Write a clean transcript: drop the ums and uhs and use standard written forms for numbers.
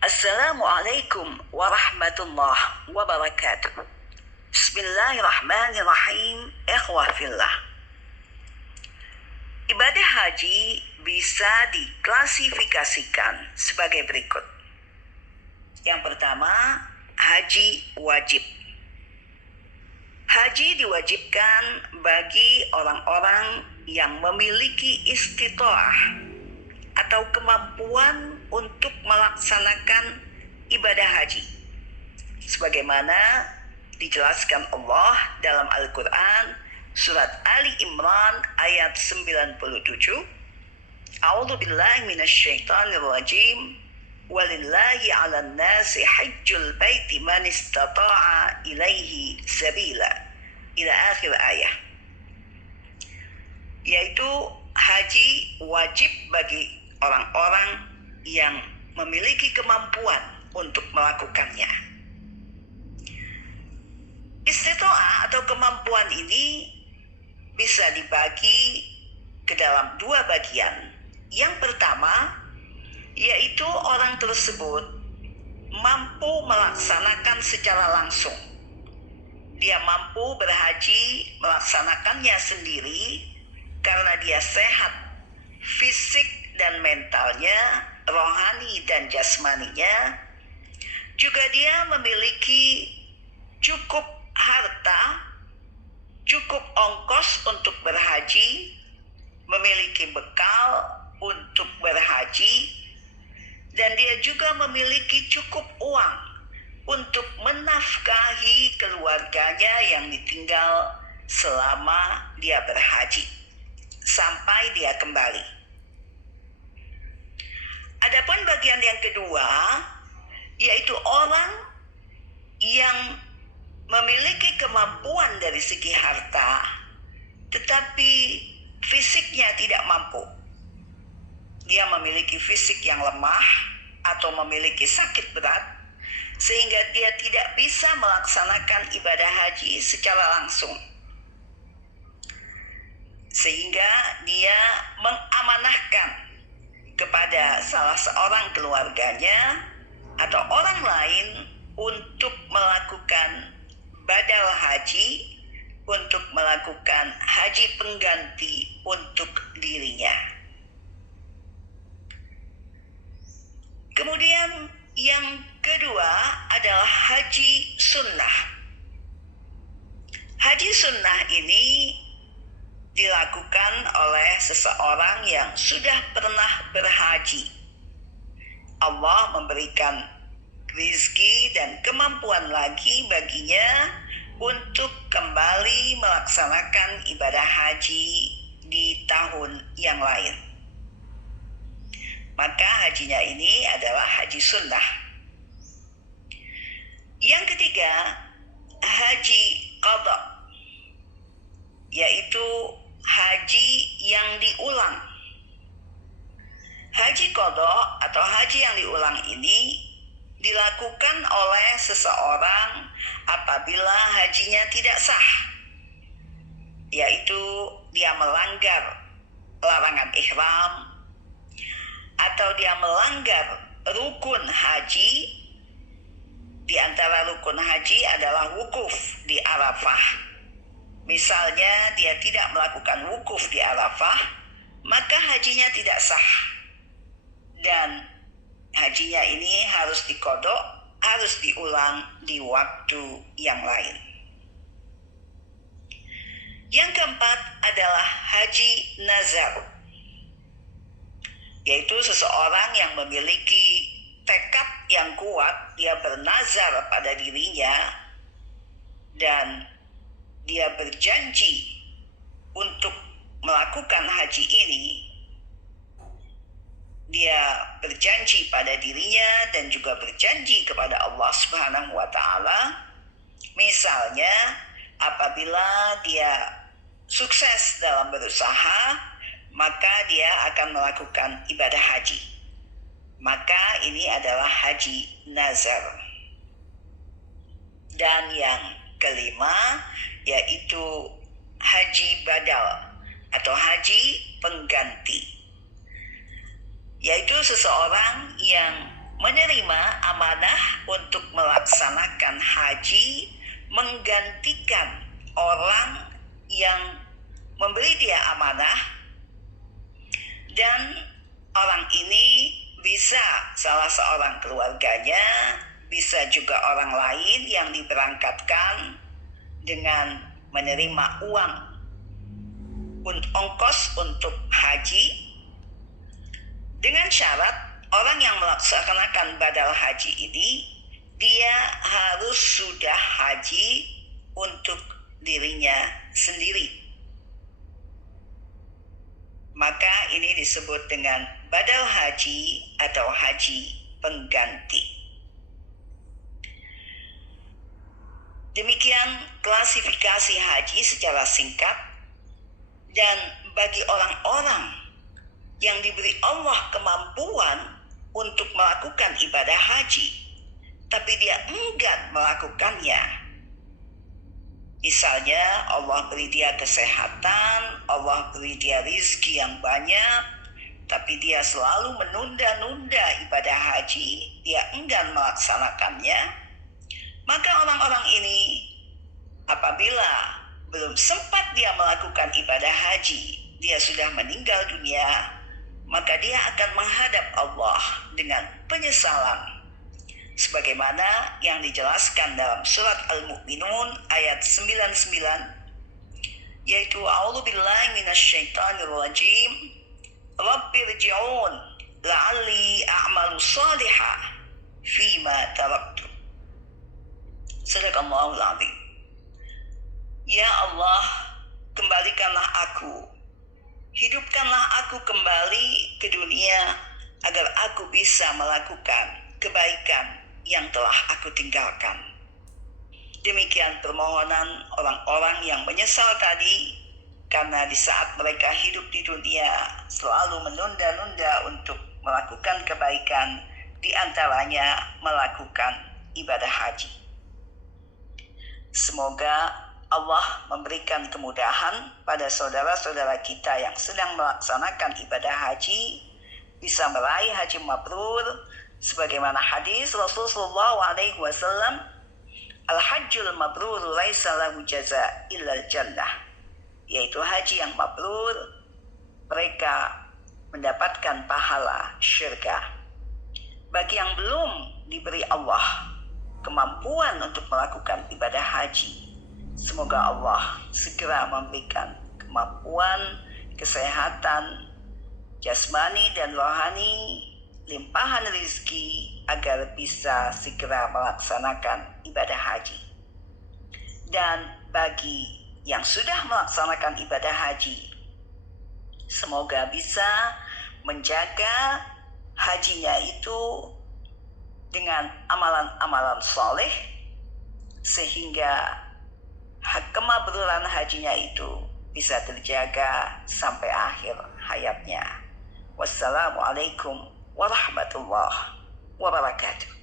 Assalamualaikum warahmatullahi wabarakatuh. Bismillahirrahmanirrahim. Ikhwah fillah. Ibadah haji bisa diklasifikasikan sebagai berikut. Yang pertama, haji wajib. Haji diwajibkan bagi orang-orang yang memiliki istita'ah atau kemampuan untuk melaksanakan ibadah haji, sebagaimana dijelaskan Allah dalam Al-Quran surat Ali Imran ayat 97. A'udzu billahi minasyaitonir rajim. Walillahi 'alan nasi hajjul baiti man istata'a ilaihi sabila, ila akhir ayat. Yaitu haji wajib bagi orang-orang yang memiliki kemampuan untuk melakukannya. Istita'ah atau kemampuan ini bisa dibagi ke dalam dua bagian. Yang pertama, yaitu orang tersebut mampu melaksanakan secara langsung. Dia mampu berhaji melaksanakannya sendiri karena dia sehat fisik dan mentalnya, rohani dan jasmaninya. Juga dia memiliki cukup harta, cukup ongkos untuk berhaji, memiliki bekal untuk berhaji, dan dia juga memiliki cukup uang untuk menafkahi keluarganya yang ditinggal selama dia berhaji sampai dia kembali. Adapun bagian yang kedua, yaitu orang yang memiliki kemampuan dari segi harta, tetapi fisiknya tidak mampu. Dia memiliki fisik yang lemah atau memiliki sakit berat, sehingga dia tidak bisa melaksanakan ibadah haji secara langsung. Sehingga dia mengamanahkan kepada salah seorang keluarganya atau orang lain untuk melakukan badal haji, untuk melakukan haji pengganti untuk dirinya. Kemudian yang kedua adalah haji sunnah. Haji sunnah ini dilakukan oleh seseorang yang sudah pernah berhaji. Allah memberikan rizki dan kemampuan lagi baginya untuk kembali melaksanakan ibadah haji di tahun yang lain. Maka hajinya ini adalah haji sunnah. Yang ketiga, haji qadha, yaitu haji yang diulang. Haji qadha atau haji yang diulang ini dilakukan oleh seseorang apabila hajinya tidak sah, yaitu dia melanggar larangan ihram, atau dia melanggar rukun haji. Di antara rukun haji adalah wukuf di Arafah. Misalnya dia tidak melakukan wukuf di Arafah, maka hajinya tidak sah. Dan hajinya ini harus diqadha, harus diulang di waktu yang lain. Yang keempat adalah haji nazar, yaitu seseorang yang memiliki tekad yang kuat, dia bernazar pada dirinya dan dia berjanji untuk melakukan haji ini. Dia berjanji pada dirinya dan juga berjanji kepada Allah Subhanahu wa Ta'ala. Misalnya, apabila dia sukses dalam berusaha, maka dia akan melakukan ibadah haji. Maka ini adalah haji nazar. Dan yang kelima, yaitu haji badal atau haji pengganti, yaitu seseorang yang menerima amanah untuk melaksanakan haji, menggantikan orang yang memberi dia amanah, dan orang ini bisa salah seorang keluarganya, bisa juga orang lain yang diberangkatkan dengan menerima uang ongkos untuk haji, dengan syarat orang yang melaksanakan badal haji ini dia harus sudah haji untuk dirinya sendiri. Maka ini disebut dengan badal haji atau haji pengganti. Demikian klasifikasi haji secara singkat. Dan bagi orang-orang yang diberi Allah kemampuan untuk melakukan ibadah haji, tapi dia enggan melakukannya. Misalnya Allah beri dia kesehatan, Allah beri dia rizki yang banyak, tapi dia selalu menunda-nunda ibadah haji, dia enggan melaksanakannya. Maka orang-orang ini apabila belum sempat dia melakukan ibadah haji, dia sudah meninggal dunia, maka dia akan menghadap Allah dengan penyesalan. Sebagaimana yang dijelaskan dalam surat Al-Mu'minun ayat 99, yaitu A'udzubillahi minasyaitonirrajim, Rabbirji'un la'alli a'malu salihah fima taraktu. Sadaqallahul azim. Ya Allah, kembalikanlah aku, hidupkanlah aku kembali ke dunia agar aku bisa melakukan kebaikan yang telah aku tinggalkan. Demikian permohonan orang-orang yang menyesal tadi, karena di saat mereka hidup di dunia selalu menunda-nunda untuk melakukan kebaikan, di antaranya melakukan ibadah haji. Semoga Allah memberikan kemudahan pada saudara-saudara kita yang sedang melaksanakan ibadah haji bisa meraih haji mabrur, sebagaimana hadis Rasulullah SAW, al-hajjul mabrur laisa lahu jaza illal jannah, yaitu haji yang mabrur mereka mendapatkan pahala syurga. Bagi yang belum diberi Allah kemampuan untuk melakukan ibadah haji, semoga Allah segera memberikan kemampuan, kesehatan, jasmani dan rohani, limpahan rezeki agar bisa segera melaksanakan ibadah haji. Dan bagi yang sudah melaksanakan ibadah haji, semoga bisa menjaga hajinya itu dengan amalan-amalan soleh, sehingga kemabruran hajinya itu bisa terjaga sampai akhir hayatnya. Wassalamualaikum warahmatullahi wabarakatuh.